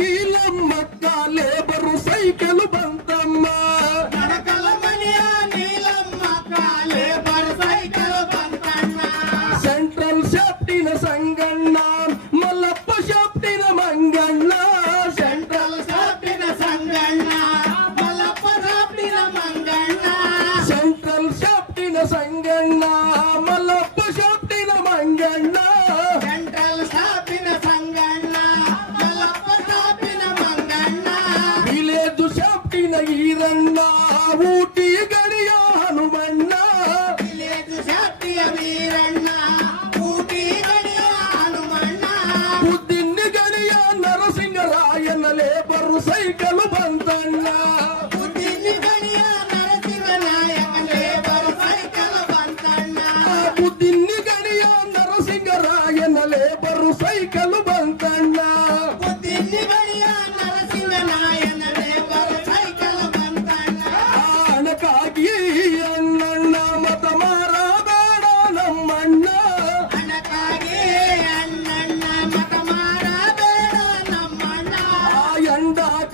నీలమ్మక్క labour cycle Bantamma. Central షాప్టిన సంగన్న మల్లప్ప షాప్టిన Manganna. Central షాప్టిన సంగన్న మల్లప్ప షాప్టిన మంగన్న. సెంట్రల్ షాప్టిన సంగన్న మల్లప్ప షాప్టిన మంగన్న.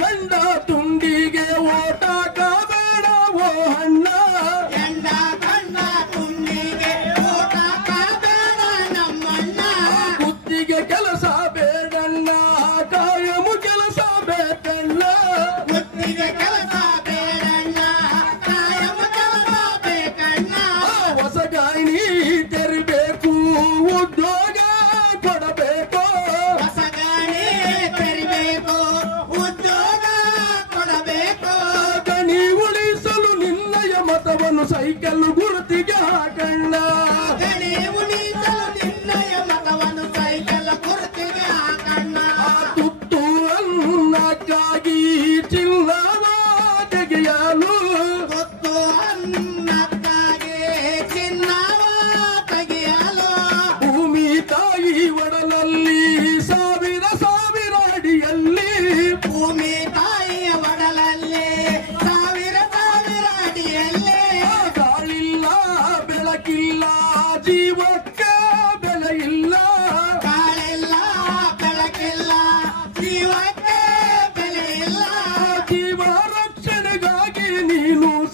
ಗಂಡ ತುಂಡಿಗೆ ಓಟಾಟ ಬೇಡ ಓ ಅಣ್ಣ. ಗಂಡ ತುಂಡಿಗೆ ಓಟಾಟ ನಮ್ಮಣ್ಣ. ಕುತ್ತಿಗೆ ಕೆಲಸ ಬೇಡಣ್ಣ ಕಾಯಮು ಕೆಲಸ ಬೇಕಣ್ಣ. ಕುತ್ತಿಗೆ ಕೆಲಸ ಬೇಡಣ್ಣ ಕಾಯಮು ಕೆಲಸ ಬೇಕಣ್ಣ. ಹೊಸ ಗಾಯಿನಿ ತೆರಬೇಕು ಉದ್ಯೋಗ ಕೊಡಬೇಕು.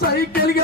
సైకిల్కి